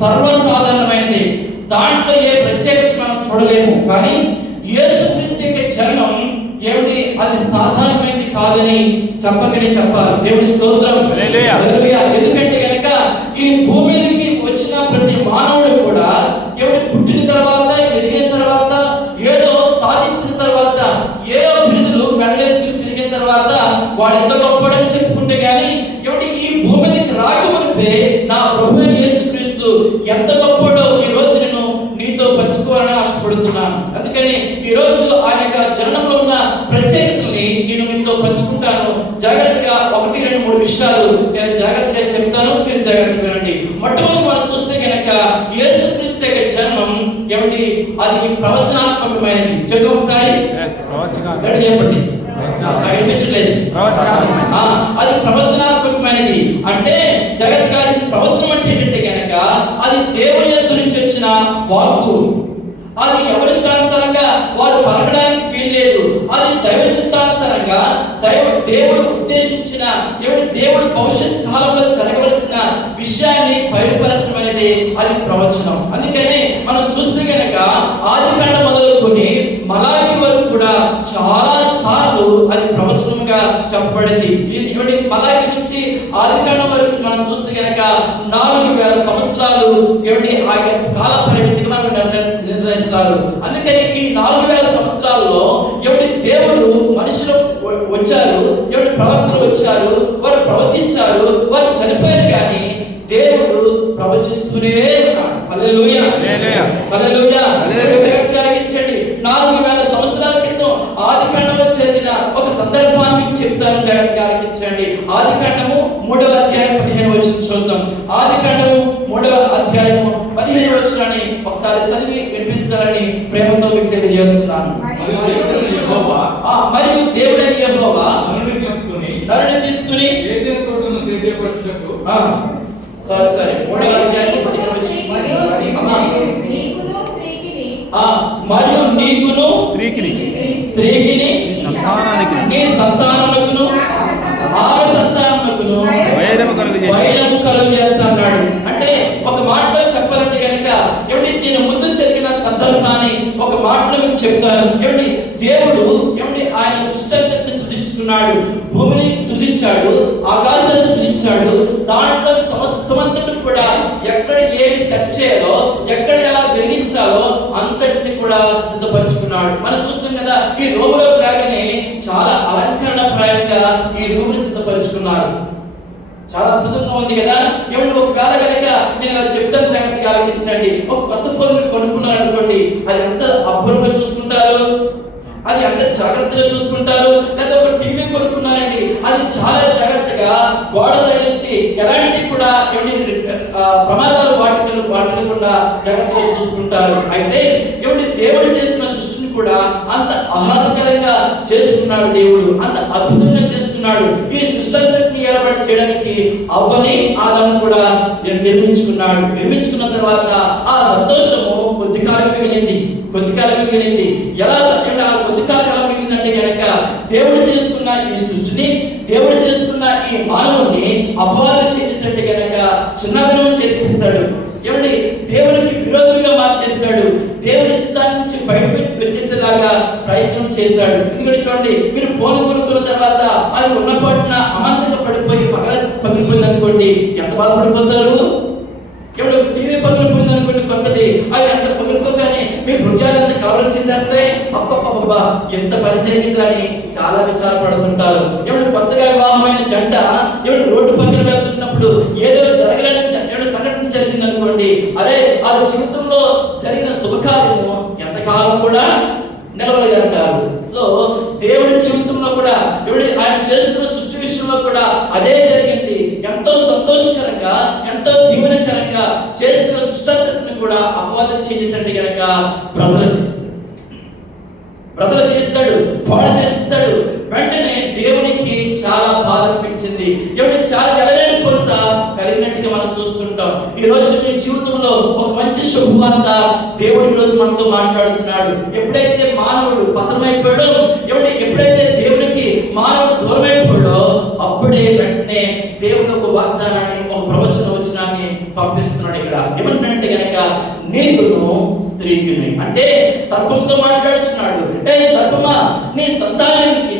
సర్వసాధారణమైనది. దాంట్లో ఏ ప్రత్యేకత మనం చూడలేము. కానీ యేసుక్రీస్తు యొక్క జన్మం ఏమిటి, అది సాధారణమైనది కాదని చెప్పకనే చెప్పాలి. దేవుని స్తోత్రం. హల్లెలూయా. ఎందుకంటే కనుక ఈ భూమికి వచ్చిన ప్రతి మానవుడు కూడా ఏమిటి, పుట్టిన తర్వాత, ఎదిగిన తర్వాత, ఏదో సాధించిన తర్వాత, ఏదో బిరుదులు మెడలేసుకుని తిరిగిన తర్వాత వాడు ఎంత గొప్పడని చెప్పుకుంటే గానీ ఏమిటి, ఈ భూమికి రాకమునిపే నా ప్రభువైన యేసుక్రీస్తు ఎంత గొప్పడో ఈ రోజు నేను నీతో పంచుకోవాలని ఆశపడుతున్నాను. అందుకని ఈ రోజు ఆ యొక్క జన్మంలో ఉన్న ప్రత్యేకతల్ని నేను మీతో పంచుకుంటాను. జాగ్రత్తగా 1, 2, 3 విషయాలు నేను జాగ్రత్తగా చెప్తాను, మీరు జాగ్రత్తగా వినండి. మొట్టమొదటి మనం చూస్తే కనుక యేసుక్రీస్తు యొక్క జన్మం ఏమిటి, అది ప్రవచనాత్మకమైనది. చెప్పండి ఒకసారి, చెప్పండి. అది ప్రవచనాత్మకమైనది. అంటే జగత్తుగా ప్రవచనం అంటే ఏంటంటే కనుక అది దేవుని యొద్ద నుంచి వచ్చిన వాక్కు. అది ఎవరి ఇష్టానుసారంగా వారు పలకడానికి వీల్లేదు. అది దైవ చిత్తానుసారంగా దేవుడు ఉద్దేశించిన దేవుడు భవిష్యత్ కాలంలో జరగవలసిన విషయాన్ని బయలుపరచడం అనేది అది ప్రవచనం. అందుకనే మనం చూస్తే కనుక ఆదికాండం మొదలుకొని మలాకి వరకు కూడా చాలా సార్లు అది ప్రవచనంగా చెప్పబడింది. మలాకి నుంచి ఆదికాండం వరకు మనం చూస్తే కనుక 4000 సంవత్సరాలు ఆ కాల పరిమితికి మనం నిర్ణయిస్తారు. అందుకని ఈ 4000 సంవత్సరాల్లో దేవుడు మనుషులు వచ్చారు, ప్రవక్తలు వచ్చారు, వారు ప్రవచించారు, వారు చనిపోయారు, కానీ దేవుడు ప్రవచిస్తూనే ఉన్నాడు. హల్లెలూయా, హల్లెలూయా. జగత్తుగారికించండి. 4000 సంవత్సరాల క్రితం ఆదికాండంలో చదివిన ఒక సందర్భాన్ని చెప్తాను, జగత్తుగారికించండి. ఆదికాండము 3వ అధ్యాయం 15వ వచనం చూద్దాం. ఆదికాండము 3వ అధ్యాయము 15వ వచనాన్ని ఒకసారి చదివి వినిపిస్తారని ప్రేమతో మీకు తెలియజేస్తున్నాను. మరియు దేవుడైన యెహోవా నరుని తీసుకుని ఏదెను తోటను సేద్యపరచుటకు సరే 3వ అధ్యాయం 15వ వచనం. మరియు నీకును స్త్రీకిని నీ సంతానమునకును ఆమె సంతానమునకును వైరము కలుగు చేస్తాడు. అంటే ఒక మాటలో చెప్పాలంటే కనుక నేను ముందు చదివిన సందర్భాన్ని ఒక మాటలో మీకు చెప్తాను. దేవుడు ఆయన సృష్టి అంతటిని సృజించుకున్నాడు, భూమిని సృజించాడు, ఆకాశాన్ని సృజించాడు. దాంట్లో సమస్తమంతటి కూడా ఎక్కడ ఏమి సెట్ చేయాలో, ఎక్కడ ఎలా వెలిగించాలో అంతటిని కూడా సిద్ధపరచుకున్నాడు. మనం చూస్తాం కదా, ఈ రూములో రాగానే చాలా అలంకరణ ప్రాయంగా ఈ రూముని సిద్ధపరచుకున్నారు. చాలా అద్భుతంగా ఉంది కదా. ఒకవేళ కనుక నేను చెప్తాను, జాగ్రత్తగా ఆలోచించండి. ఒక కొత్త ఫోన్ కొనుక్కున్నారు అనుకోండి, అది ఎంత అబ్బురంగా చూసుకుంటారు, అది ఎంత జాగ్రత్తగా చూసుకుంటారు. లేదా ఒక టీవీ కొనుక్కున్నారండి, అది చాలా జాగ్రత్తగా గోడ తగిలించి ఎలాంటి కూడా ప్రమాదాలు వాటికకుండా జాగ్రత్తగా చూసుకుంటారు. అయితే దేవుడు చేసిన సృష్టిని కూడా అంత ఆహ్లాదకరంగా చేసుకున్నాడు దేవుడు, అంత అద్భుతంగా చేసుకున్నాడు. ఈ సృష్టి అంతటిని ఏర్పాటు చేయడానికి అవ్వని ఆదాము కూడా నిర్మించుకున్నాడు. నిర్మించుకున్న తర్వాత ఆ సంతోషము కొద్ది కాలం మిగిలింది. ఎలా ఆ కొద్ది కాలం ఎలా మిగిలిందంటే కనుక దేవుడు చేసుకున్న ఈ సృష్టిని, దేవుడు చేసుకున్న ఈ మానవుని అపవాదం చేసేసంటే కనుక చిన్నతనం చేసేసాడు. దేవునికి విరోధంగా మార్చేస్తాడు. దేవుని చిత్తాన్ని నుంచి బయటకు వచ్చేసేలాగా ప్రయత్నం చేశాడు. ఎందుకంటే చూడండి, మీరు ఫోన్ కొనుక్కున్న తర్వాత అది ఉన్న పాటున అమాంతంగా పడిపోయి పగిలిపోయింది అనుకోండి, ఎంత బాధపడిపోతారు. టీవీ పగిలిపోయింది అనుకోండి, కొత్తది, అది ఎంత పగిలిపోగానే మీ హృదయాలు ఎంత కవరం చెందేస్తాయి. అబ్బబ్బబ్బా ఎంత పని జరిగింది అని చాలా విచారపడుతుంటారు. కొత్తగా వివాహమైన జంట రోడ్డు పక్కన వెళ్తున్నప్పుడు ఏదో జరగలేని సంఘటన జరిగింది అనుకోండి, అరే ఆ జీవితంలో జరిగిన శుభకార్యము ఎంతకాలం కూడా నిలవలేదంటారు. సో దేవుడి జీవితంలో కూడా ఆయన చేస్తున్న సృష్టి విషయంలో కూడా అదే జరిగింది. ఎంతో సంతోషకరంగా, ఎంతో దీవెనకరంగా చేసిన సృష్టి కూడా అపవాదం చేసేసండి కనుక బ్రదలు చేస్తాడు, పాడు చేస్తాడు. వెంటనే దేవునికి చాలా బాధ అనిపించింది. చాలా ఎలలేని కొంత కలిగినట్టుగా మనం చూస్తుంటాం. ఈ రోజు మీ జీవితంలో ఒక మంచి శుభవార్త దేవుడు ఈ రోజు మనతో మాట్లాడుతున్నాడు. ఎప్పుడైతే మానవుడు పతనమైపోయాడో, ఎప్పుడైతే దేవునికి మానవుడు దూరమైపోయాడో, అప్పుడే వెంటనే దేవుడు ఒక వాగ్దానాన్ని, ఒక ప్రవచన వచనాన్ని పంపిస్తున్నాడు. ఇక్కడ ఏమంటే గనక నీకును స్త్రీకిని, అంటే సర్పంతో మాట్లాడుతున్నాడు. ఏ సర్పమా, నీ సంతానానికి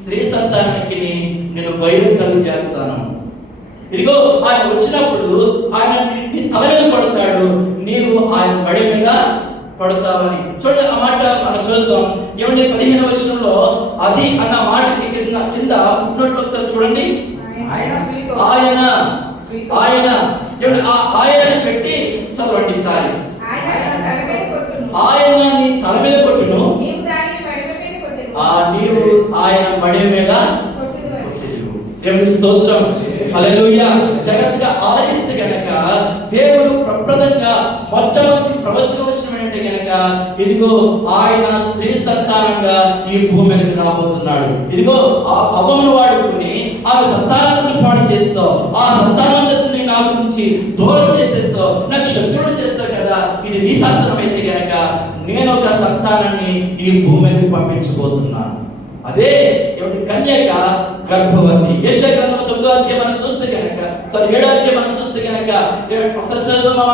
స్త్రీ సంతానానికి నేను వైరం కలుగు చేస్తాను. ఇదిగో ఆయన వచ్చినప్పుడు ఆయన నీ తల మీద పడతాడు, నీవు ఆయన బడి మీద పడతావని. చూడండి ఆ మాట మనం చూద్దాం. ఏమంటే 15వ వచనంలో అది అన్న మాటకి కింద ఉన్నట్లు ఒకసారి చూడండి. ఆయన ఆయన ఆయన పెట్టి చదవండి సారి. ఆయన నీ తల మీద కొట్టును, నీవు ఆయన మడి మీద. దేవుని స్తోత్రం, హల్లెలూయా. జగత్తుగా ఆలకిస్తే గనక దేవుడు ప్రప్రదంగా మొట్టమొదటి ప్రవచనం వచ్చినట్టే గనక ఇదిగో ఆయన స్త్రీ సంతానంగా ఈ భూమి మీదకి రాబోతున్నాడు. ఇదిగో ఆ అవమును వాడుకుని ఆ సంతానాన్ని పాడు చేస్తావు, ఆ సంతానాన్ని నా గురించి దూరం చేసేస్తావు, నాకు శత్రువులు చేస్తావు కదా. ఇది నీ సంతానం అయితే గనక నేను ఒక సంతానాన్ని ఈ భూమి మీదకి పంపించబోతున్నాను. అదే ఏమిటి, కన్యక గర్భవతి. యెషయా గ్రంథం 9వ అధ్యాయం మనం చూస్తే కనుక, 7వ అధ్యాయం మనం చూస్తే కనుక ఒకసారి చదువుదాం ఆ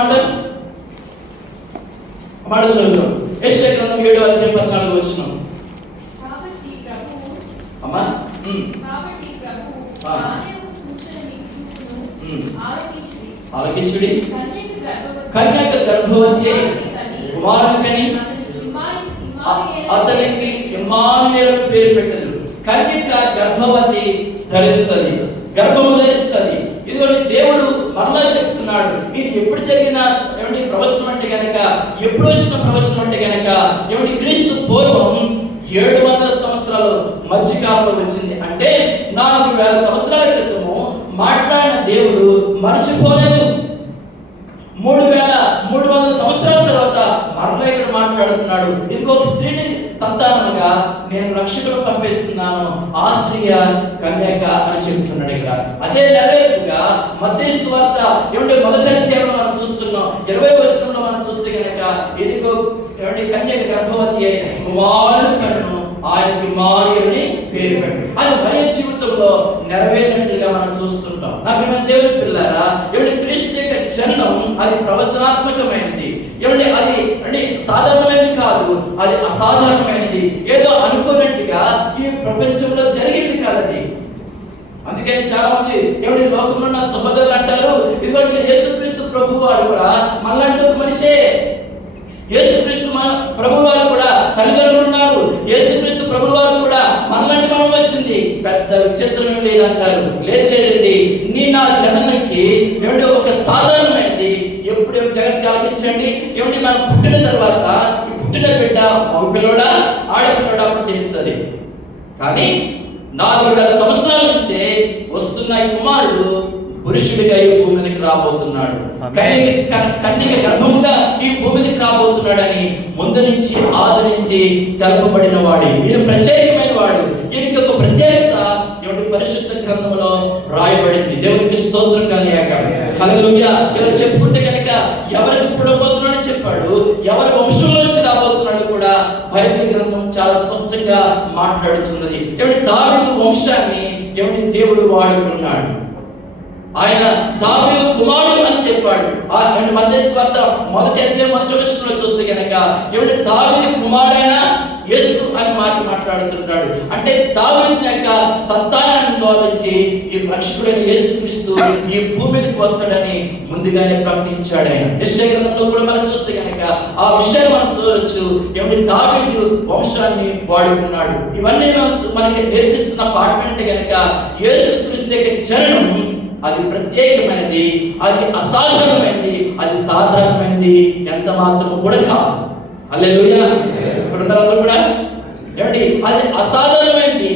మాట చదువుదాం. యెషయా గ్రంథం 7వ అధ్యాయం 14వ వచనం. అమ్మా ఆలకించుడి, కన్యక గర్భవతి కుమారునికని అతనికి ఇమ్మానుయేలు పేరు పెట్టదు. కన్యక గర్భవతి ధరిస్తుంది, గర్భము ధరిస్తుంది. ఇదిగోని దేవుడు మరలా చెప్తున్నాడు. ఇది ఎప్పుడు జరిగిన ఏమిటి ప్రవచనం అంటే గనక, ఎప్పుడు వచ్చిన ప్రవచనం అంటే గనక ఏమిటి, క్రీస్తు పూర్వం 700 సంవత్సరాలు మధ్యకాలంలో వచ్చింది. అంటే 4000 సంవత్సరాల క్రితము మాట్లాడిన దేవుడు మర్చిపోలేదు. 3300 సంవత్సరాల తర్వాత మరలా ఇక్కడ మాట్లాడుతున్నాడు. ఇదిగో స్త్రీని సంతానముగా నేను రక్షకుడు పంపిస్తున్నాను, ఆ స్త్రీ కన్యక అని చెప్తున్నాడు ఇక్కడ. అదే నెరవేర్పుగా మత్తయి సువార్త ఏమంటే 1వ అధ్యాయంలో మనం చూస్తున్నాం. 20వ వచనంలో మనం చూస్తే కనుక ఇదిగో ఏమంటే కన్యక గర్భవతి అయి కుమారుడు కన్ను, ఆయనకి ఇమ్మానుయేలుని పేరు పెట్టు. అది మరియ జీవితంలో నెరవేరినట్లుగా మనం చూస్తుంటాం. నాకు దేవుని పిల్లారా, ఏమంటే క్రీస్తు యొక్క జననం అది ప్రవచనాత్మకమైనది. ఏమంటే అది అంటే సాధారణమైనది కాదు, అది అసాధారణమైనది. ఏదో అనుకున్నట్టుగా ఈ ప్రపంచంలో జరిగింది కాదది. అందుకని చాలా మంది ఏమంటే లోకంలో ఉన్న సహోదరులు అంటారు, ఇదిగోండి యేసుక్రీస్తు ప్రభువు వారు కూడా మనలాంటి ఒక మనిషే. యేసుక్రీస్తు ప్రభువు వారు కూడా తల్లిదండ్రులు ఉన్నారు. యేసుక్రీస్తు ప్రభువు వారు కూడా మనలాంటి మనం వచ్చింది, పెద్ద విచిత్రం లేదంటారు. లేదండి, నా జనానికి ఏమంటే ఒక సాధారణమైనది. ఎప్పుడు జగత్కి ఆలోచించండి, ఏమంటే మనం పుట్టిన తర్వాత ఈ పుట్టిన బిడ్డ మగ పిల్లోడా ఆడపిల్లోడా అప్పుడు తెలుస్తుంది. కానీ 4000 సంవత్సరాల నుంచే వస్తున్న ఈ కుమారుడు పురుషుడిగా ఈ భూమి మీదకి రాబోతున్నాడు. కన్యక గర్భముగా ఈ భూమి మీదకి రాబోతున్నాడని ముందు నుంచి ఆది నుంచి తెలపబడిన వాడు. ఈయన ప్రత్యేకమైన వాడు. ఈయనకి ఒక ప్రత్యేకత ఏమిటి పరిశుద్ధ గ్రంథంలో రాయబడింది. దేవునికి స్తోత్రం కలుగాక. హల్లెలూయా. ఇలా చెప్పుకుంటే కనుక ఎవరికి పుట్టబోతున్నాడని చెప్పాడు, ఎవరి వంశంలో నుంచి రాబోతున్నాడు కూడా బైబిల్ గ్రంథం చాలా స్పష్టంగా మాట్లాడుతున్నది. ఏమిటి దావీదు వంశాన్ని ఏమిటి దేవుడు వాడుకున్నాడు. ఆయన దావీదు కుమారుడు అని చెప్పాడు. మత్తయి సువార్త 1వ అధ్యాయం 1వ వచనంలో చూస్తే కనుక ఏమిటి దావీదు కుమారుడైన యేసు అని మాట్లాడుతుంటాడు. అంటే దావీదు యొక్క సంతానాన్ని ద్వారా ఈ రక్షకుడైన యేసుక్రీస్తు ఈ భూమి మీదకి వస్తాడని ముందుగానే ప్రకటించాడు ఆయన. యెషయా గ్రంథంలో కూడా మనం చూస్తే కనుక ఆ విషయాన్ని మనం చూడొచ్చు. ఏమిటి దావీదు వంశాన్ని వాడుకున్నాడు. ఇవన్నీ మనకి నేర్పిస్తున్న పాఠం అంటే కనుక యేసుక్రీస్తు యొక్క జననం అది ప్రత్యేకమైనది, అది అసాధారణమైనది, అది సాధారణమైనది ఎంత మాత్రం కూడా కాదు. హల్లెలూయా. ఇప్పుడు కూడా ఏమండి అది అసాధారణమైనది,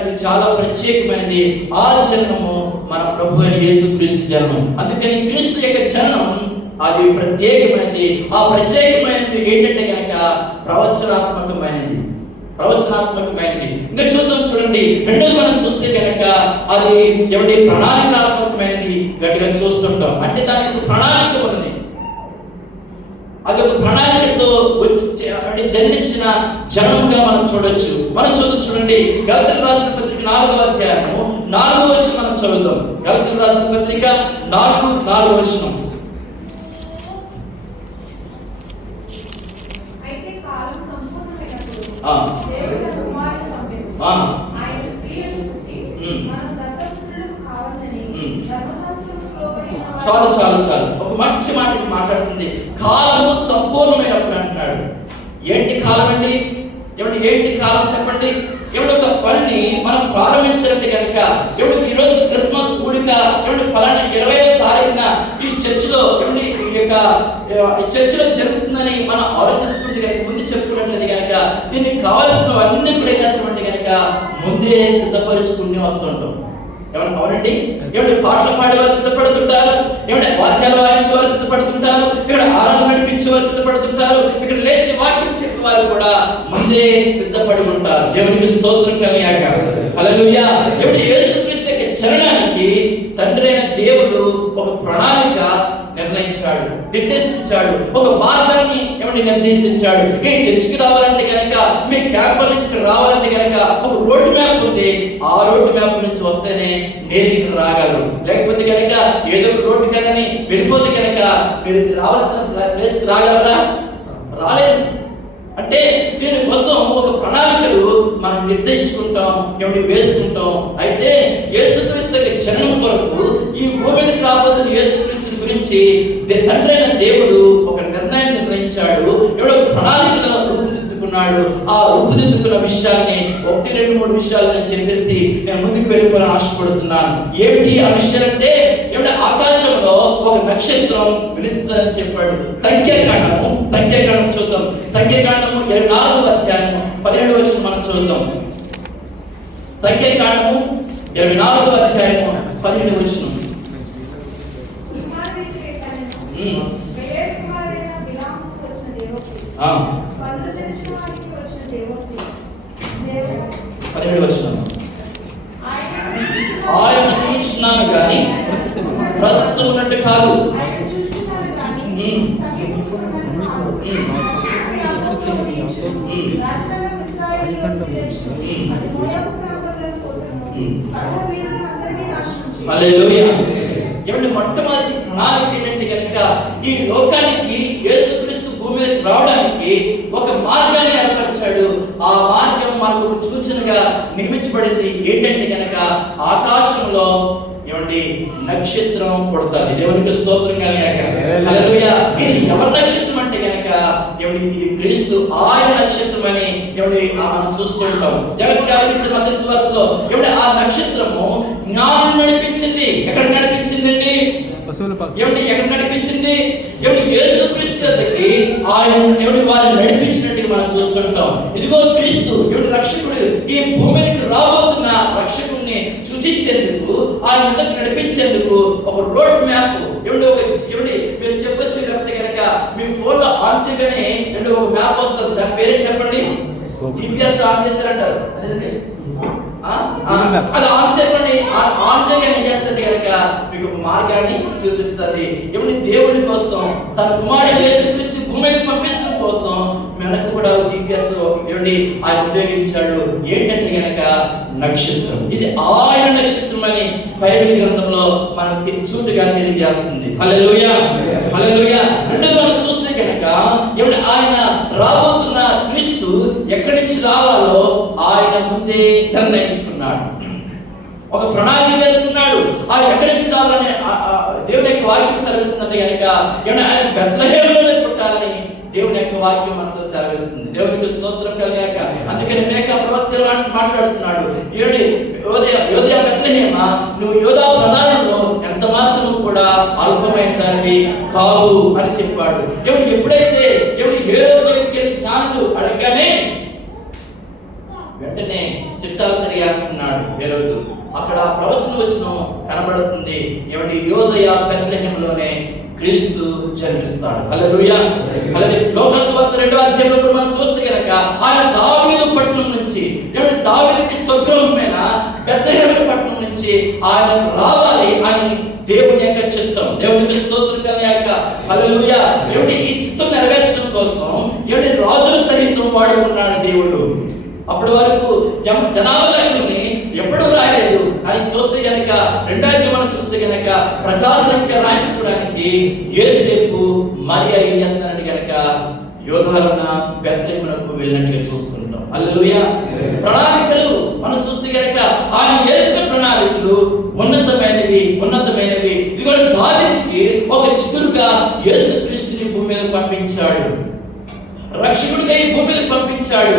అది చాలా ప్రత్యేకమైనది. ఆ జన్మము మన ప్రభు అయిన యేసుక్రీస్తు జన్మం. అందుకని క్రీస్తు యొక్క జన్మం అది ప్రత్యేకమైనది. ఆ ప్రత్యేకమైనది ఏంటంటే కనుక ప్రవచనాత్మకమైనది. ఇంకా చూడండి, రెండోది మనం చూస్తే కనుక అది ఏమిటి ప్రణాళికాత్మకమైనది. గట్టిగా చూస్తుంటాం. అంటే దానికి ఒక ప్రణాళిక ఉన్నది. అది ఒక ప్రణాళికతో వచ్చి జన్మించిన జనముగా మనం చూడొచ్చు. మనం చూడండి గలతీయులకు రాసిన పత్రిక 4వ అధ్యాయము 4వ వచనం మనం చదువుతాం. గలతీయులకు రాసిన పత్రిక 4వ వచనం. చాలు చాలు చాలు. ఒక మంచి మాట మాట్లాడుతుంది. కాలము సంపూర్ణమైనప్పుడు అంటున్నాడు. ఏంటి కాలం అండి? ఏమంటే ఏంటి కాలం చెప్పండి? ఏమిటి ఒక పనిని మనం ప్రారంభించినట్టు కనుక ఏమిటి ఈరోజు క్రిస్మస్ కూడిక ఏమిటి ఫలానా 20వ తారీఖున ఈ చర్చిలో ఏమిటి ఈ చర్చిలో జరుగుతుందని మనం ఆలోచిస్తుంటే కనుక ముందు చెప్పుకున్నట్లయితే కనుక దీనికి కావాల్సినవన్నీ కూడా ఏం చేస్తామంటే కనుక ముందే సిద్ధపరుచుకుని వస్తుంటాం. ఏమన్నా అవునండి? ఏమిటి పాటలు పాడేవారు సిద్ధపడుతుంటారు, ఏమిటి వాద్యాలు వాయించే వారు సిద్ధపడుతుంటారు, ఇక్కడ ఆరాధన నడిపించే వారు సిద్ధపడుతుంటారు, ఇక్కడ లేచి వాక్యం చెప్పే వారు కూడా ముందే సిద్ధపడి ఉంటారు. దేవునికి స్తోత్రం కలిగాక. హల్లెలూయా. ఏమిటి యేసుక్రీస్తు యొక్క చరణానికి తండ్రి అయిన దేవుడు ఒక ప్రణాళిక నిర్ణయించాడు, నిర్దేశించాడు, ఒక మార్గాన్ని ఏమంటే నిర్దేశించాడు. ఈ చర్చికి రావాలంటే కనుక మీ క్యాంపల నుంచి రావాలంటే కనుక ఒక రోడ్డు మ్యాప్ ఉంది. ఆ రోడ్డు మ్యాప్ నుంచి వస్తేనే నేను ఇక్కడ రాగలరు. లేకపోతే కనుక ఏదో ఒక రోడ్డు కదని వెళ్ళిపోతే కనుక మీరు రావాల్సిన ప్లేస్ రాగలరా? రాలేదు. అంటే దీనికోసం ఒక ప్రణాళికలు మనం నిర్దేశించుకుంటాం, ఏమిటి వేసుకుంటాం. అయితే యేసుక్రీస్తు యొక్క జన్మ కొరకు ఈ భూమికి రాబోతున్న యేసుక్రీస్తు గురించి తండ్రి అయిన దేవుడు ఒక నిర్ణయం నిర్ణయించాడు. ఎవడో ప్రణాళికలను రూపుదిద్దుకున్నాడు. ఆ రూపుదిద్దుకున్న విషయాన్ని 1, 2, 3 విషయాలు నేను చెప్పేసి నేను ముందుకు వెళ్ళిపోవాలని ఆశపడుతున్నాను. ఏమిటి ఆ విషయం అంటే ఏమిటి ఆకాశంలో ఒక నక్షత్రం వెలుస్తుందని చెప్పాడు. సంఖ్యాకాండం చూద్దాం. సంఖ్యాకాండము 24వ అధ్యాయము 17వ వచనం మనం చూద్దాం. సంఖ్యాకాండము 24వ అధ్యాయము 17వ వచనం. ఆయన చూస్తున్నాను కానీ ప్రస్తుతం ఉన్నట్టు కాదు. హల్లెలూయా. ఏమంటే మొట్టమొదటి ప్రణాళిక ఏంటంటే కనుక ఈ లోకానికి యేసుక్రీస్తు భూమి మీదకి రావడానికి ఒక మార్గాన్ని ఏర్పరిచాడు. ఆ మార్గం మనకు ఒక సూచనగా నిర్మించబడింది. ఏంటంటే కనుక ఆకాశంలో ఏమండి నక్షత్రం పుడతాది. దేవునికి స్తోత్రం కలిగాక. హల్లెలూయా. ఇది ఎవరి నక్షత్రం అంటే కనుక ఏమండి ఇది క్రీస్తు ఆయన నక్షత్రం అని ఏమండి మనం చూస్తుంటాం. జగత్తుకి ఆలోచించిన మత్తయి సువార్తలో ఏమండి ఆ నక్షత్రము జ్ఞానం నడిపించింది. ఎక్కడ నడిపించిందండి? ఏమిటి ఎక్కడ నడిపించింది? ఏమిటి యేసుక్రీస్తు దగ్గరికి ఆయన ఏమిటి వారిని నడిపించినట్టుగా మనం చూస్తుంటాం. ఇదిగో క్రీస్తు ఏమిటి రక్షకుడు ఈ భూమికి రాబోతున్న రక్షకుడిని సూచించేందుకు ఆయన ముందుకు నడిపించేందుకు ఒక రోడ్ మ్యాప్ ఏమిటి మీరు చెప్పొచ్చు. లేకపోతే కనుక మీ ఫోన్ లో ఆన్ చేయగానే ఏమిటి ఒక మ్యాప్ వస్తుంది. దాని పేరే చెప్పండి. GPS ఆన్ చేస్తారంటారు. అది ఆన్ చేయకండి. ఆన్ చేయగానే ఏం చేస్తుంది కనుక మీకు ఒక మార్గాన్ని చూపిస్తుంది. ఏమిటి దేవుడి కోసం తన కుమారుడు యేసుక్రీస్తు భూమికి పంపించడం కోసం మనకు కూడా GPS ఏమిటి ఆయన ఉపయోగించాడు. ఏంటంటే కనుక నక్షత్రం. ఇది ఆయన నక్షత్రం అని బైబిల్ గ్రంథంలో మనకి సూటిగా తెలియజేస్తుంది. హల్లెలూయా. హల్లెలూయా. రెండోది మనం చూస్తే కనుక ఏమిటి ఆయన రాబోతున్న క్రీస్తు ఎక్కడి నుంచి రావాలో ఆయన ముందే నిర్ణయించుకున్నాడు. ఒక ప్రణాళిక వేసుకున్నాడు. ఆయన ఎక్కడి నుంచి రావాలని దేవుని యొక్క వాక్యం సెలవిస్తుందంటే కనుక ఏమిటి ఆయన బెత్లెహేములో పుట్టాలని దేవుని యొక్క వాక్యం మనతో సెలవిస్తుంది. దేవునికి స్తోత్రం కలిగాక. అందుకని మేకా ప్రవక్త మాట్లాడుతున్నాడు. ఏమిటి యోధా బెత్లెహేమా, నువ్వు యోధా ప్రధానంలో ఎంత మాత్రం కూడా అల్పమైన దానివి కావు అని చెప్పాడు. ఏమిటి ఎప్పుడైతే ఏమిటి హేరోదు దగ్గరికి జ్ఞానుడు అడగగానే వెంటనే చిట్టాలు తిరిగేస్తున్నాడు హేరోదు. అక్కడ ప్రవచన వచనం కనబడుతుంది. ఏమిటి యోదయ బెత్లెహేములోనే క్రీస్తు జన్మిస్తాడు. హల్లెలూయా. హల్లెలూయా. లోకాసు వార్త 2వ అధ్యాయంలో మనం చూస్తే కనుక ఆయన దావీదు పట్టణం నుంచి ఏమిటి దావీదుకి స్వగృహమైన బెత్లెహేము పట్టణం నుంచి ఆయన రావాలి. ఆయన దేవుని యొక్క చిత్తం. దేవునికి స్తోత్రం కలిగాక. హల్లెలూయా. ఏమిటి ఈ చిత్తం నెరవేర్చడం కోసం ఏమిటి రాజుల సహితం వాడుకున్నాడు దేవుడు. అప్పటి వరకు జనాభాని ఎప్పుడు రాయలేదు. అని చూస్తే కనుక రెండోది మనం చూస్తే కనుక ప్రజా సంఖ్య రాయించుకోవడానికి యేసేపు మరియా ఏం చేస్తారంటే కనుక యోధారున బెత్లెహేమునకు వెళ్ళినట్టుగా చూస్తుంటాం. హల్లెలూయా. ప్రణాళికలు మనం చూస్తే కనుక ఆయన వేసిన ప్రణాళికలు ఉన్నతమైనవి. ఇదిగో దావీదుకి పంపించాడు, రక్షకుడిగా ఈ భూమికి పంపించాడు.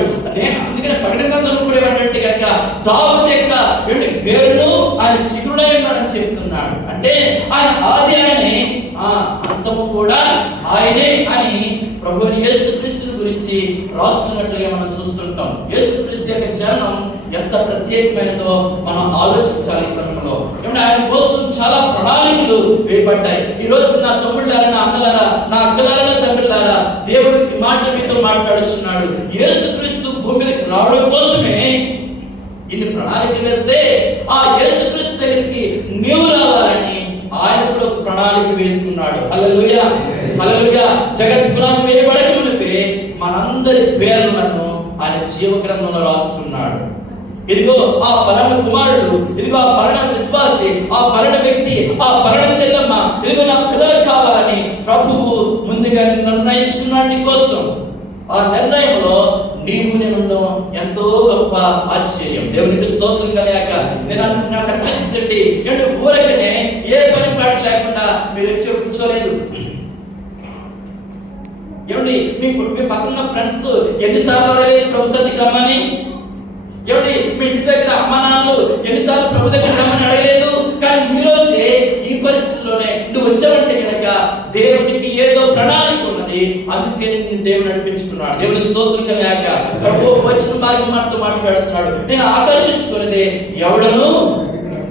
అందుకని ప్రకటన గ్రంథంలో కూడా ఏమంటే కనుక దావీదు యొక్క వేరును ఆయన చిగురుడై ఉన్నాడని చెప్తున్నాడు. అంటే ఆయన ఆది ఆయనే, అంతము కూడా ఆయనే అని ప్రభు యేసుక్రీస్తు గురించి రాస్తున్నట్లుగా మనం చూస్తుంటాం. యేసుక్రీస్తు యొక్క జన్మం ఎంత ప్రత్యేకమైనదో మనం ఆలోచించాలి ఈ సమయంలో. ఏమంటే ఆయన కోసం చాలా ప్రణాళికలు వేయబడ్డాయి. ఈ రోజు నా తమ్ముళ్ళారా, నా అక్కలారా, నా అక్కలారా, నా తండ్రులారా, దేవుడు ఈ మాట మీతో మాట్లాడుతున్నాడు. యేసుక్రీస్తు భూమికి రావడం కోసమే ఇన్ని ప్రణాళిక వేస్తే ఆ యేసుక్రీస్తు దగ్గరికి నీవు రావాలని ఆయన కూడా ఒక ప్రణాళిక వేసుకున్నాడు. హల్లెలూయా, హల్లెలూయా. జగత్ పునాది వేయబడక మునిపే మనందరి పేర్లను ఆయన జీవ గ్రంథంలో రాసుకున్నాడు. ఇదిగో ఆ పరమ కుమారుడు, ఇదిగో ఆ పరమ విశ్వాసి, ఆ పరమ వ్యక్తి, ఆ పరమ చెల్లెమ్మ, ఇదిగో నా పిల్లలు కావాలని ప్రభువు ముందుగా నిర్ణయించుకున్నాడు నీ కోసం. ఆ నిర్ణయంలో నీవు నేను ఎంతో గొప్ప ఆశ్చర్యం. దేవునికి స్తోత్రం కలగాక. నాకు అనిపిస్తుంది, ఊరకనే ఏ పని పాట లేకుండా మీరు వచ్చి కూర్చోలేదు. ఏమండి మీ పక్కన ఫ్రెండ్స్ ఎన్నిసార్లు అడగలేదు ప్రభు సన్నిధికి రమ్మని? ఏమండి మీ ఇంటి దగ్గర అమ్మ నాన్నలు ఎన్నిసార్లు ప్రభు దగ్గర రమ్మని అడగలేదు? కానీ ఈరోజే ఈ పరిస్థితుల్లోనే నువ్వు వచ్చావంటే కనుక దేవునికి ఏదో ప్రణాళిక ఉన్నది, అందుకే దేవుడు నడిపించుకున్నాడు. దేవుని స్తోత్రం కలగాక. ప్రభు వచ్చిన మార్గం మనతో మాట్లాడుతున్నాడు. నేను ఆకర్షించుకున్నది ఎవడను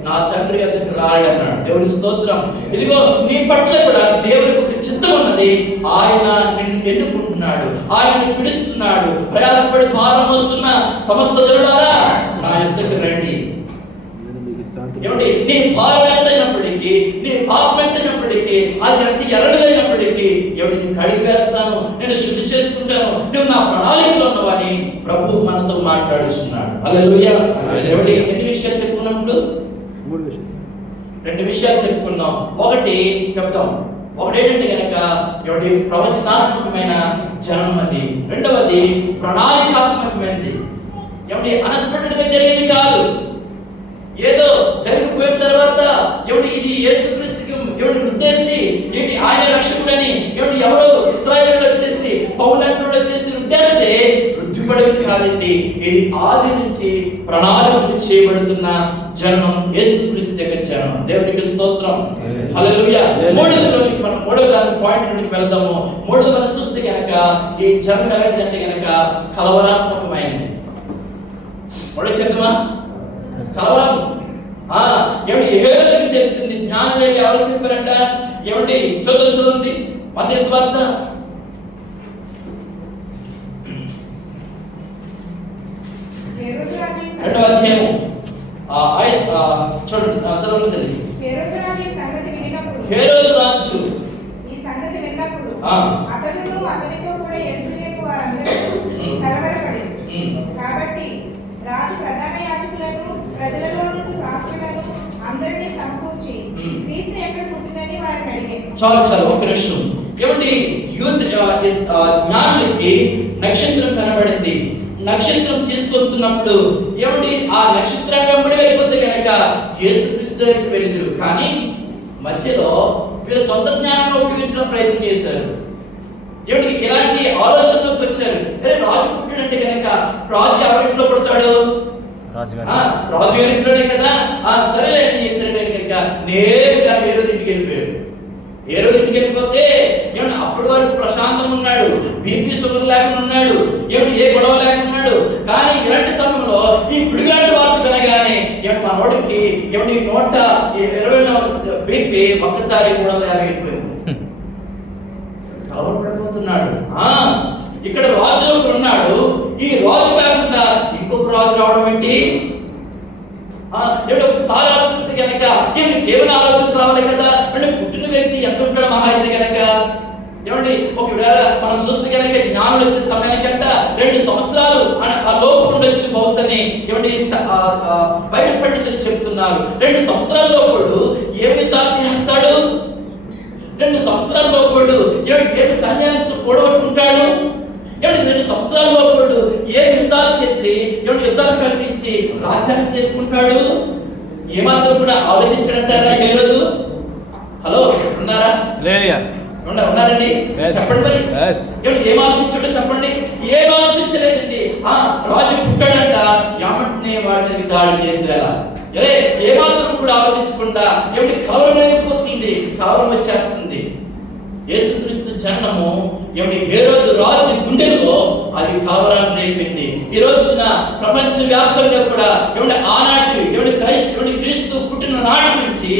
నా తండ్రి దగ్గరికి రాడన్నాడు. దేవుని స్తోత్రం. ఇదిగో నీ పట్ల కూడా దేవునికి ఒక చిత్తం ఉన్నది. ఆయన నిన్ను ఎన్నుకుంటున్నాడు, ఆయన పిలుస్తున్నాడు. ప్రయాసపడి భారం వస్తున్న సమస్త జనులారా నా యొద్దకు రండి. ఏమండి నీ భారం ఎంతైనప్పటికీ, నీ పాపం ఎంతైనప్పటికీ, అది ఎంత ఎర్రడిదైనప్పటికీ ఎవరి నేను కడిగి వేస్తాను, నేను శుద్ధి చేసుకుంటాను, నువ్వు నా ప్రణాళికలో ఉన్నవని ప్రభు మనతో మాట్లాడుతున్నాడు. హల్లెలూయా. ఎవరి ఎన్ని విషయాలు చెప్పుకున్నప్పుడు? 2 విషయాలు చెప్పుకున్నాం. ఒకటి చెప్తాం. ఒకటి ఏంటంటే కనుక ఎవరి ప్రవచనాత్మకమైన జన్మ అది. రెండవది ప్రణాళికాత్మకమైనది. ఎవరి అన్ఎక్స్పెక్టెడ్గా జరిగింది కాదు, ఏదో జరిగిపోయిన తర్వాత ఎవరి ఇది యేసుక్రీస్తుకి ఎవరి ఉద్దేశించి ఏంటి ఆయన రక్షకుడని ఎవరో ఇశ్రాయేలుడు వచ్చేసి పౌలంటుడు వచ్చేసి ఉద్దేశిస్తే వృద్ధిపడేది కాదండి. ఇది ఆది నుంచి ప్రణాళిక చేయబడుతున్న జన్మం యేసుక్రీస్తు దగ్గర జన్మం. దేవునికి స్తోత్రం. హల్లెలూయా. మూడోది మనం పాయింట్ నుండి వెళ్దాము. మూడోది మనం చూస్తే కనుక ఈ జన్మ ఎలాంటిదంటే కనుక కలవరాత్మకమైనది. మూడో చెప్తామా? కలవరం. ఏమిటి ఏళ్ళకి తెలిసింది, జ్ఞానం లేక ఎవరు చెప్పారంట? ఏమిటి చదువుంది మత్తయి సువార్త 2వ అధ్యాయం చదవండి. హేరోదు రాజు ఈ సంగతి విన్నప్పుడు అతడును అతనితో కూడా యేరుషలేము వారందరూ కలవరపడి, కాబట్టి రాజు ప్రధాన యాజకులను ప్రజలలోని శాస్త్రులను అందరినీ సమకూర్చి క్రీస్తు ఎక్కడ పుట్టినని వారిని అడిగారు. చాలు ఒక నిమిషం. ఏమండి జ్ఞానులకి నక్షత్రం కనబడింది. నక్షత్రం తీసుకొస్తున్నప్పుడు ఏమండి ఆ నక్షత్రం వెంబడి వెళ్ళిపోతే కనుక యేసుక్రీస్తు దగ్గరికి వెళ్ళింది. కానీ మధ్యలో వీళ్ళు సొంత జ్ఞానాన్ని ఉపయోగించడం ప్రయత్నం చేశారు. ఏమిటి ఇలాంటి ఆలోచనలోకి వచ్చారు. అరే రాజు పుట్టాడంటే కనుక రాజు ఎవరింట్లో పుడతాడు? రాజు ఇంట్లోనే కదా. సరేలే చేశాడంటే కనుక నేరుగా హేరోదు ఇంటికి వెళ్ళిపోయాడు. హేరోదు ఇంటికి వెళ్ళిపోతే ఏమన్నా అప్పటి వరకు ప్రశాంతంగా ఉన్నాడు, బీపీ షుగర్ లేకుండా ఉన్నాడు, ఏమిటి ఏ గొడవ లేకున్నాడు. కానీ ఇలాంటి సమయంలో ఈ పిడుగులాంటి వార్త వినగానే ఏమిటి మా వాడికి ఏమిటి 120 బీపీ ఒక్కసారి 350 అయిపోయింది. కలవరపడిపోతున్నాడు. ఇక్కడ రాజు ఉన్నాడు, ఈ రాజు కాకుండా ఇంకొక రాజు రావడం ఏంటి? ఒకసారి ఆలోచిస్తే కనుక కేవలం ఆలోచన రావాలి కదా. అంటే పుట్టిన వ్యక్తి ఎంత ఉంటాడు మహా అయితే కనుక ఏమండి ఒకవేళ మనం చూస్తే కనుక జ్ఞానం వచ్చే సమయానికంట 2 సంవత్సరాలు ఆ లోపు ఉండొచ్చు బహుశని ఏమండి బయట పండితులు చెప్తున్నారు. 2 సంవత్సరాల లోపుడు ఏ విధాలు చేస్తాడు? 2 సంవత్సరాల లోపుడు ఏమి సన్యాసం కూడబట్టుకుంటాడు? 2 సంవత్సరాల లోపుడు ఏ యుద్ధాలు చేసి యుద్ధాలు ప్రకటించి రాజ్యాన్ని చేసుకుంటాడు? ఏమాత్రం కూడా ఆలోచించడంటారా హేరోదు? హలో ఉన్నారా? ఉన్నారండి? Yes. చెప్పండి మరి. Yes. ఏం ఆలోచించాడో చెప్పండి. ఏం ఆలోచించలేదండి. రాజు పుట్టాడంట, ఏమంటే వాటిని దాడి చేసేలా ఏమాత్రం కూడా ఆలోచించకుండా కలవరం అయిపోతుంది, కలవరం వచ్చేస్తుంది. యేసుక్రీస్తు జననము హేరోదు రాజు గుండెల్లో అది కలవరాన్ని రేపింది. ఈ రోజున ప్రపంచ వ్యాప్తంగా కూడా ఆనాటి క్రీస్తు పుట్టిన నాటి నుంచి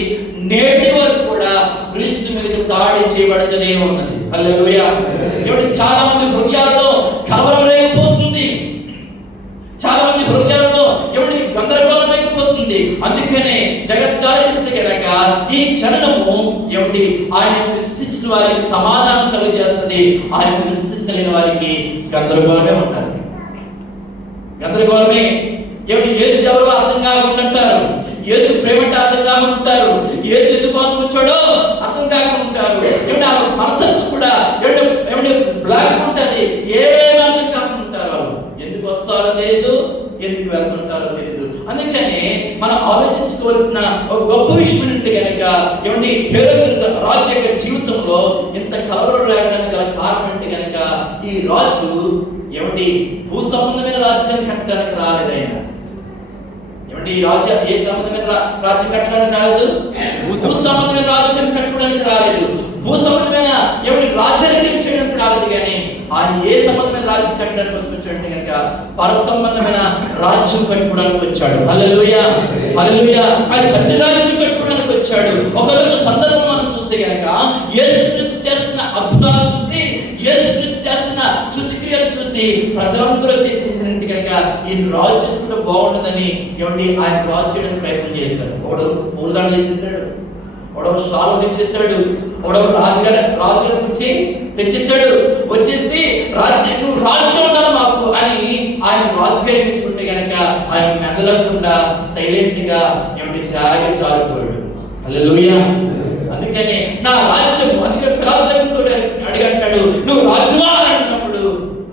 నేటి వరకు కూడా క్రీస్తు మీద దాడి చేయబడుతూనే ఉన్నది. హల్లెలూయా. చాలా మంది హృదయాలలో కలవరం రేగిపోతుంది, చాలా మంది హృదయాలలో గందరగోళం అయిపోతుంది. అందుకనే జగద్గాలిస్తే గనక ఈ చరణము ఆయన విశ్వసించిన వారికి సమాధానం కలుగజేస్తుంది, ఆయన విశ్వసించలేని వారికి గందరగోళమే ఉంటుంది. గందరగోళమే. యేసు ఎవరో అర్థం కాకుండా ఉంటారు, యేసు ప్రేమంటే అర్థం కాకుండా ఉంటారు, యేసు ఎందుకోసం వచ్చాడో అర్థం కాకుండా ఉంటారు. మనసంతా కూడా బ్లాక్ ఉంటుంది, ఏమీ అర్థం కాకుండా ఉంటారు. వాళ్ళు ఎందుకు వస్తారో తెలియదు, ఎందుకు వెళ్తుంటారో తెలియదు. అందుకని మనం ఆలోచించుకోవాల్సిన ఒక గొప్ప విషయం ఏంటి కనుక హేరోదు రాజు యొక్క జీవితంలో ఇంత కలవరం రావడానికి గల కారణం ఏంటి కనుక ఈ రాజు భూ సంబంధమైన రాజ్యాన్ని కట్టడానికి రాలేదు. ఆయన ఈ రాజ్య ఏ సంబంధమైన రాజ్యం కట్టడానికి రాలేదు, భూ సంబంధమైన రాజ్యం కట్టుకోవడానికి రాలేదు, భూ సంబంధమైన రాజ్యాన్ని చేయడానికి రాలేదు. కానీ ఆయన ఏ సంబంధమైన రాజ్యం కట్టడానికి వచ్చాడంటే కనుక పర సంబంధమైన రాజ్యం కట్టుకోవడానికి వచ్చాడు. హల్లెలూయా, హల్లెలూయా. ఆయన తండ్రి రాజ్యం కట్టుకోవడానికి వచ్చాడు. ఒకరోజు సందర్భం మనం చూస్తే కనుక యేసుక్రీస్తు చేస్తున్న అద్భుతాలను చూసి, యేసుక్రీస్తు చేస్తున్న సూచక్రియలు చూసి ప్రజలందరూ చేసేది కనుక ఈ రాజు చేసుకుంటే బాగుంటుందని ఆయన రాజు చేయడానికి ప్రయత్నం చేశారు. ఒకడు పూలదండ తెచ్చేసాడు, ఒకడు షాలు తెచ్చేసాడు, ఒకడు రాజుగారు కూర్చి తెచ్చేసాడు. వచ్చేసి నువ్వు రాజుగా ఉండాలి మాకు అని ఆయన రాజుగారి తెచ్చుకుంటే కనుక ఆయన మెదలకుండా సైలెంట్ గా జాగ్రత్త జారిపోయాడు. హల్లెలూయా. అందుకని నా రాజ్యం, అందుకే పిలాతు అడిగంటాడు, నువ్వు రాజువా అని అన్నప్పుడు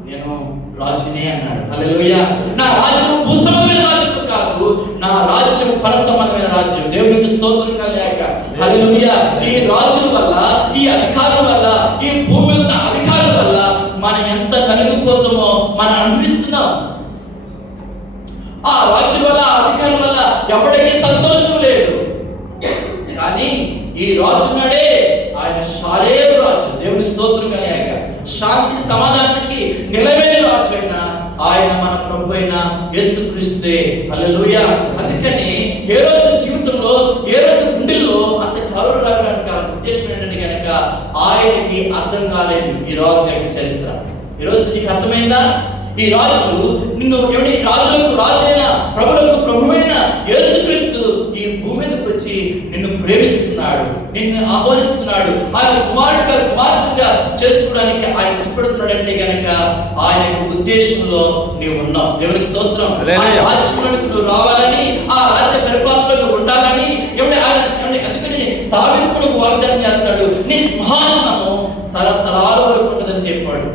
నేను రాజునే అన్నాడు. హల్లెలూయా. నా రాజ్యం భూ సంబంధమైన రాజ్యం కాదు, నా రాజ్యం పర సంబంధమైన రాజ్యం. దేవునికి స్తోత్రం కలగాక. హల్లెలూయా. ఈ రాజుల వల్ల, ఈ అధికారుల వల్ల, ఈ భూమి మీద అధికారుల వల్ల మనం ఎంత నలిగిపోతామో మనం అనిపిస్తున్నాం. ఆ రాజుల వల్ల, అధికారుల వల్ల ఎవరికీ సంతోషం లేదు. కానీ ఈ రాజున్నాడే ఆయన శాలేరు రాజు. దేవుని స్తోత్రం కలగాక. శాంతి సమాధానానికి నిలబడిన రాజు అయినా ఆయన మన ప్రభు అయిన యేసుక్రీస్తే. హల్లెలూయా. అందుకని హేరోదు జీవితంలో, హేరోదు గుండెల్లో అంత కలవరం రావడానికి ఉద్దేశం ఏంటంటే కనుక ఆయనకి అర్థం కాలేదు ఈ రాజు యొక్క చరిత్ర. ఈరోజు నీకు అర్థమైందా? ఈ రాజు నిన్ను రాజులకు రాజైన ప్రభులకు ప్రభువైన యేసుక్రీస్తు ఈ భూమి మీదకి వచ్చి నిన్ను ప్రేమిస్తున్నాడు, నిన్ను ఆహ్వానిస్తున్నాడు. ఆయన కుమార్తెగా చేసుకోవడానికి ఆయన ఇష్టపడుతున్నాడు. అంటే కనుక ఆయన ఉద్దేశంలో నీవు ఉన్నావు. దేవుని స్తోత్రం. రాజ్యంలోకి నువ్వు రావాలని, ఆ రాజ్య పరిపాలనలో ఉండాలని అందుకని దావీదు కూడా వాగ్దానం చేస్తాడు, నీ సింహాసనము తరతరాల వరకు ఉంటుందని చెప్పాడు.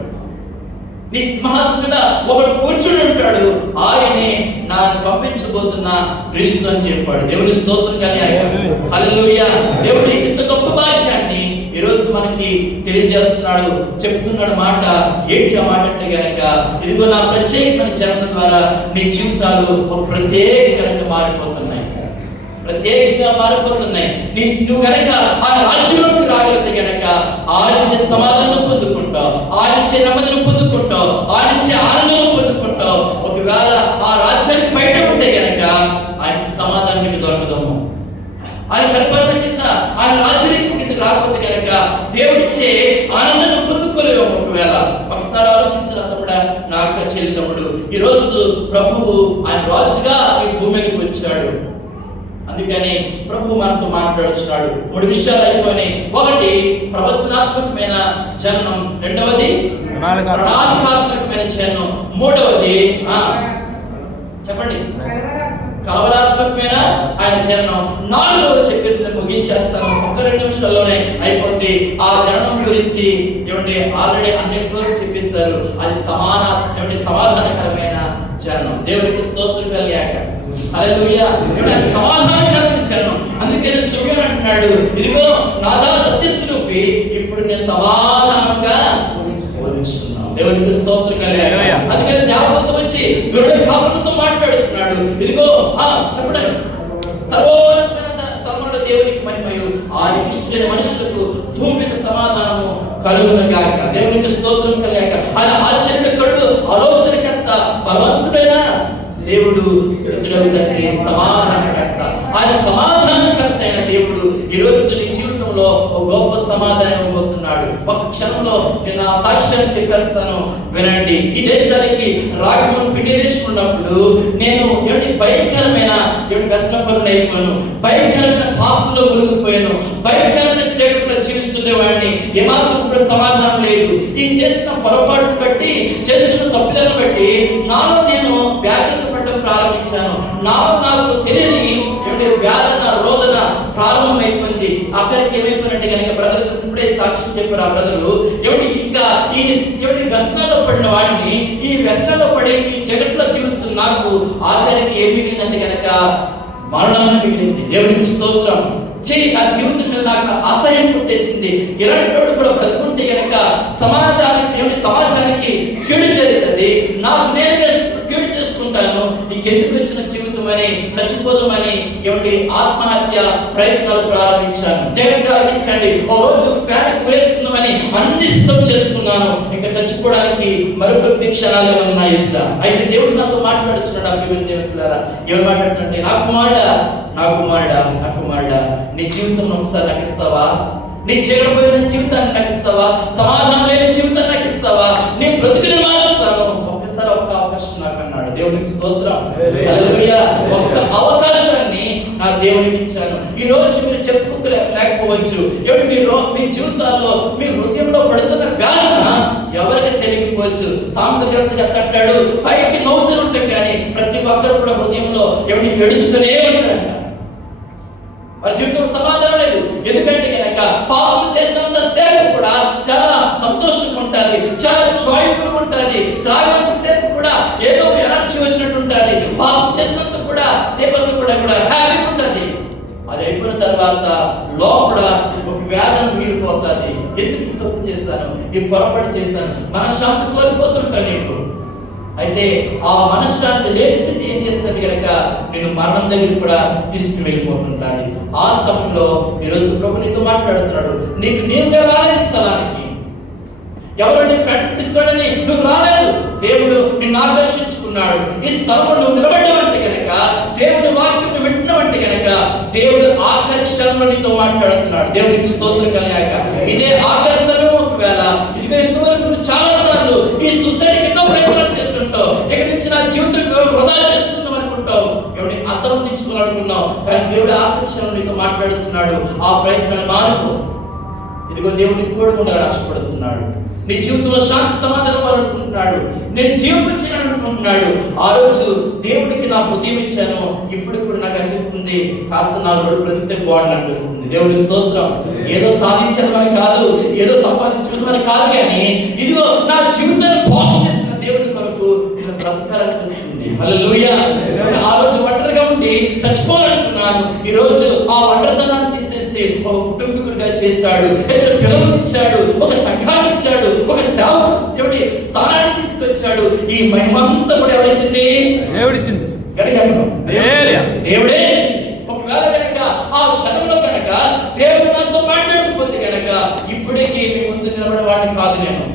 నీ సింహాసనం మీద ఒకడు కూర్చుని ఉంటాడు, ఆయనే నన్ను పంపించబోతున్న క్రీస్తు అని చెప్పాడు. దేవుని స్తోత్రం కలగాక. హల్లెలూయా. దేవుడు ఇంత గొప్ప భాగ్యాన్ని ఈరోజు మనకి తెలియజేస్తున్నాడు, చెప్తున్నాడు. మాట ఏంటి ఆ మాట అంటే గనక, ఇదిగో నా ప్రత్యేకమైన జన్మ ద్వారా నీ జీవితాలు ఒక ప్రత్యేకంగా మారిపోతున్నాయి, ప్రత్యేకంగా మారిపోతున్నాయి. నువ్వు గనక ఆ రాజ్యంలోకి రాగలిగితే గనక ఆయనిచ్చే సమాధానం పొందుకుంటావు, ఆయనిచ్చే నెమ్మదిని పొందుకుంటావు, ఆయనిచ్చే ఆనందం పొందుకుంటావు. ఒకవేళ ఆ రాజ్యానికి బయట ఉంటే గనక ఆయన సమాధానానికి దొరకదము. ఆయన పరిపాలన కింద, ఆయన రాజ్యం కింద రాకపోతే గనక దేవుడిచ్చే ఆనందాన్ని పొందుకోలేవు. ఒకవేళ ఒకసారి ఆలోచించాలి తమ్ముడా, నా యొక్క చెల్లి తమ్ముడు, ఈరోజు ప్రభువు ఆయన రాజుగా ఈ భూమి మీదకి వచ్చాడు. అందుకని ప్రభు మనతో మాట్లాడుతున్నాడు. 3 విషయాలు అయిపోయినాయి. ఒకటి ప్రవచనాత్మకమైన జన్మం, రెండవది ప్రణాళికాత్మకమైన జన్మం, మూడవది చెప్పండి కలవరాత్మకమైన ఆయన జన్మం, నాలుగవది చెప్పేసి ముగించేస్తాను. 1-2 నిమిషాల్లోనే అయిపోద్ది. ఆ జన్మం గురించి ఆల్రెడీ అన్నిటిలో చెప్పేస్తారు. అది సమాధానకరమైన జన్మం. దేవుడికి స్తోత్రం కలగాక. హల్లెలూయా. సమాధానకరమైన జన్మం. అందుకని సుఖ్యం అంటున్నాడు, ఇదిగో నాదా సత్యస్వరూపి, ఇప్పుడు నేను సమాధానంగా పోల్చున్నాం. దేవునికి స్తోత్రం కలుగుగాక. అందుకని దేవదూత వచ్చి గొర్రెల కాపరులతో మాట్లాడుతున్నాడు. ఇదిగో చెప్పండి, సర్వోన్నతమైన స్థలములో దేవునికి మహిమయు, ఆయనకి ఇష్టమైన మనుషులకు భూమి మీద సమాధానము కలుగునుగాక. దేవునికి స్తోత్రం కలుగుగాక. ఆయన ఆశ్చర్యకరుడు, ఆలోచనకర్త, బలవంతుడైన దేవుడు, తండ్రి, సమాధానకర్త. ఆయన సమాధానకర్త అయిన దేవుడు ఈ రోజు నీ జీవితంలో ఒక గొప్ప సమాధానం ఇవ్వబోతున్నాడు. ఒక క్షణంలో నేను ఆ సాక్ష్యాన్ని చెప్పేస్తాను, వినండి. ఈ దేశానికి రాకమును పిండి ఉన్నప్పుడు నేను భయంకరమైన వ్యసనపరుని అయిపోయాను, భయంకరమైన పాపంలో మునిగిపోయాను, భయంకరమైన చీకట్లో జీవిస్తుండేవాడిని. ఏమాత్రం కూడా సమాధానం లేదు. ఈ చేసిన పొరపాటును బట్టి, చేస్తున్న తప్పిదాన్ని బట్టి నాలో నేను వ్యాధులు పడటం ప్రారంభించాను. నాకు తెలియని వ్యాధన రోదన ప్రారంభమైపోయింది. అక్కడికి ఏమైపోయినట్టు కనుక బ్రదర్ ఇప్పుడే సాక్ష్యం చెప్పారు. ఆ బ్రదరు ఇంకా ఈ వ్యసనాల్లో పడిన వాడిని, ఈ వ్యసనాల్లో పడి ఈ చీకట్లో జీవిస్తున్న నాకు ఆఖరికి ఏం మిగిలిందంటే కనుక మరణమే మిగిలింది. దేవునికి స్తోత్రం. నా జీవితం మీద నాకు అసహ్యం పుట్టేసింది. ఇలాంటి వాడు కూడా బ్రతుకుంటే కనుక సమాజానికి కీడు జరుగుతుంది, నాకు నేనుగా కీడు చేసుకుంటాను, నీకెందుకు వచ్చిన జీవితం అని, చచ్చిపోదామని ఆత్మహత్య ప్రయత్నాలు ప్రారంభించాను. జగత్కారించండి, ఓ రోజు ఫ్యాన్ వేసుకుందామని అన్ని సిద్ధం చేసుకున్నాను. ఇంకా చచ్చిపోవడానికి మరికొద్ది క్షణాలు ఉన్నాయి. అయితే దేవుడు నాతో మాట్లాడుతున్నాడు. అభివృద్ధి దేవులారా, ఎవరు మాట్లాడుతుంటే, నా కుమారుడా నీ జీవితం ఒకసారి నాకు ఇస్తావా? నీ చేయకపోయిన జీవితాన్ని నాకు ఇస్తావా? సమాధానం లేని జీవితాన్ని నాకు ఇస్తావా? నీ బ్రతుకుని మారుస్తాను, ఒక్కసారి ఒక్క అవకాశం నాకు అన్నాడు. దేవునికి స్తోత్రం. హల్లెలూయా. ఒక్క అవకాశాన్ని నా దేవునికి ఇచ్చాను. ఈ రోజు మీరు చెప్పుకోలేకపోవచ్చు. మీ జీవితాల్లో, మీ హృదయంలో పడుతున్న వేదన ఎవరికి తెలియకపోవచ్చు. సాంస్కృతిక చెప్తాడు, పైకి నవ్వుతూ ఉంటాం కానీ ప్రతి ఒక్కరు కూడా హృదయంలో ఏడుస్తూనే ఉంటారంట. వారి జీవితంలో సమాధానం లేదు. ఎందుకంటే కనుక పాపం చేసినంత సేపు కూడా చాలా సంతోషంగా ఉంటుంది, చాలా జాయ్ఫుల్ ఉంటుంది. త్రాగినంత సేపు కూడా ఏదో ఎనర్జీ వచ్చినట్టు ఉంటుంది. పాపం చేసినంత కూడా సేపంతా కూడా హ్యాపీగా ఉంటుంది. అది అయిపోయిన తర్వాత లోపల ఒక వేదన మిగిలిపోతుంది. ఎందుకు ఈ తప్పు చేశాను, ఈ పొరపాటు చేశాను, మనశ్శాంతి కోల్పోతుంటాను నీకు. అయితే ఆ మనశ్శాంతి లేని స్థితి ఏం చేస్తుంది కనుక నేను మరణం దగ్గర కూడా తీసుకుని వెళ్ళిపోతుంటాను. ఆ సమయంలో ఈరోజు ప్రభు నీతో మాట్లాడుతున్నాడు. నీవుగా రాలేదు స్థలానికి, ఎవరు నీ ఫ్రెండ్ పిలుస్తాడని నువ్వు రాలేదు. దేవుడు నిన్ను ఆకర్షించుకున్నాడు. ఈ స్థలంలో నువ్వు నిలబడ్డవంటే కనుక, దేవుడి వాక్యం వింటున్నవంటే కనుక, దేవుడు ఆకర్షణలో నీతో మాట్లాడుతున్నాడు. దేవుడికి స్తోత్రం కలిగాక. ఇదే ఆకర్షణ ఒకవేళ ఇదిగో ఇంతవరకు నువ్వు చాలా సార్లు ఈ సొసైటీకి ఎన్నో ప్రయత్నాలు చేస్తుంటావు, ఇక్కడి నుంచి నా జీవితం వృధా చేస్తున్నాం అనుకుంటావు, అర్థం తెచ్చుకోవాలనుకున్నావు. కానీ దేవుడు ఆకర్షణ నీతో మాట్లాడుతున్నాడు. ఆ ప్రయత్నాన్ని మానుకో. ఇదిగో దేవుడిని తోడుకుండా ఆశపడుతున్నాడు. నీ జీవితంలో శాంతి సమాధానం అనుకుంటున్నాడు. నేను జీవించాలనుకుంటున్నాడు. ఆ రోజు దేవుడికి నా హృదయం ఇచ్చాను, ఇప్పుడు కూడా నాకు అనిపిస్తుంది కాస్త 4 రోజులు బ్రతికితే బాగుండి అనిపిస్తుంది. దేవుడి స్తోత్రం. ఏదో సాధించడం అని కాదు, ఏదో సంపాదించడం అని కాదు, కానీ ఇదిగో నా జీవితాన్ని బాగు చేసిన దేవుడి కొరకు నేను బ్రతకాలనిపిస్తుంది. హల్లెలూయా. ఆ రోజు ఒంటరిగా ఉండి చచ్చిపోవాలనుకున్నాను. ఈ రోజు ఆ ఒంటరితనాన్ని తీసేసి ఒక కుటుంబీకుడిగా చేశాడు. 2 పిల్లలు ఇచ్చాడు, ఒక సంఘాన్ని ఇచ్చాడు, ఒక సేవకుడి స్థానాన్ని తీసుకొచ్చాడు. ఈ మహిమంతా కూడా ఎవరిచ్చింది? దేవుడిచ్చింది. దేవుడే ఇచ్చింది. ఒకవేళ కనుక ఆ క్షణంలో కనుక దేవుడు నాతో మాట్లాడకపోతే కనుక ఇప్పుడే మీ ముందు నిలబడేవాడిని కాదు నేను.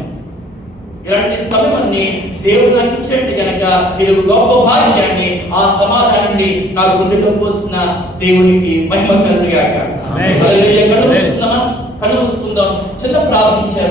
ఇలాంటి సమయాన్ని దేవుడు నాకు ఇచ్చేయండి కనుక ఇది గొప్ప భాగ్యాన్ని, ఆ సమాధానాన్ని నా గుండెలో పోసిన దేవునికి మహిమ కలుగుగాక. కళ్ళు మూసుకుందాం, చిన్న ప్రార్థించారు.